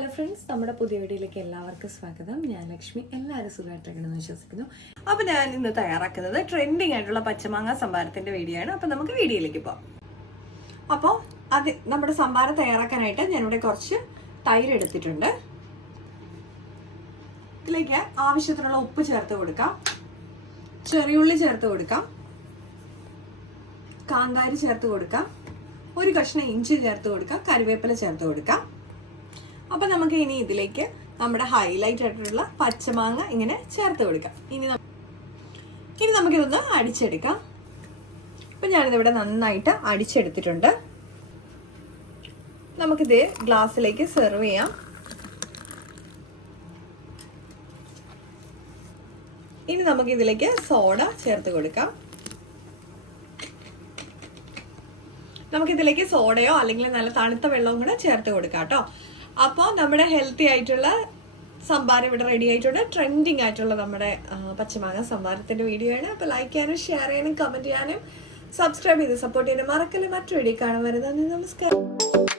Hello friends, നമ്മുടെ പുതിയ വീഡിയോയിലേക്ക് എല്ലാവർക്കും സ്വാഗതം. ഞാൻ ലക്ഷ്മി. എല്ലാവരും സുഖമായിട്ടിരിക്കണമെന്ന് വിശ്വസിക്കുന്നു. അപ്പോൾ ഞാൻ ഇന്ന് തയ്യാറാക്കുന്നത് ട്രെൻഡിങ് ആയിട്ടുള്ള പച്ചമാങ്ങ സംഭാരത്തിന്റെ വീഡിയോ ആണ്. അപ്പോൾ നമുക്ക് വീഡിയോയിലേക്ക് പോകാം. അപ്പോൾ നമ്മുടെ സംഭാരം തയ്യാറാക്കാനായിട്ട് ഞാനിവിടെ കുറച്ച് തൈര് എടുത്തിട്ടുണ്ട്. ഇതിലേക്ക് ആവശ്യത്തിനുള്ള ഉപ്പ് ചേർത്ത് കൊടുക്കാം, ചെറിയുള്ളി ചേർത്ത് കൊടുക്കാം, കാന്താരി ചേർത്ത് കൊടുക്കാം, ഒരു കഷ്ണം ഇഞ്ചി ചേർത്ത് കൊടുക്കാം, കറിവേപ്പില ചേർത്ത് കൊടുക്കാം. അപ്പൊ നമുക്ക് ഇനി ഇതിലേക്ക് നമ്മുടെ ഹൈലൈറ്റ് ആയിട്ടുള്ള പച്ചമാങ്ങ ഇങ്ങനെ ചേർത്ത് കൊടുക്കാം. ഇനി നമുക്കിതൊന്ന് അടിച്ചെടുക്കാം. അപ്പൊ ഞാനിതിവിടെ നന്നായിട്ട് അടിച്ചെടുത്തിട്ടുണ്ട്. നമുക്കിത് ഗ്ലാസ്സിലേക്ക് സെർവ് ചെയ്യാം. ഇനി നമുക്ക് ഇതിലേക്ക് സോഡ ചേർത്ത് കൊടുക്കാം. നമുക്കിതിലേക്ക് സോഡയോ അല്ലെങ്കിൽ നല്ല തണുത്ത വെള്ളവും കൂടെ ചേർത്ത് കൊടുക്കാം കേട്ടോ. അപ്പോൾ നമ്മുടെ ഹെൽത്തി ആയിട്ടുള്ള സംഭാരം ഇവിടെ റെഡി ആയിട്ടുണ്ട്. ട്രെൻഡിങ് ആയിട്ടുള്ള നമ്മുടെ പച്ചമാങ്ങ സംഭാരത്തിന്റെ വീഡിയോ ആണ്. അപ്പോൾ ലൈക്ക് ചെയ്യാനും ഷെയർ ചെയ്യാനും കമന്റ് ചെയ്യാനും സബ്സ്ക്രൈബ് ചെയ്ത് സപ്പോർട്ട് ചെയ്യാനും മറക്കല്ലേ. മറ്റു വീഡിയോ കാണാൻ വരുന്നത്. നമസ്കാരം.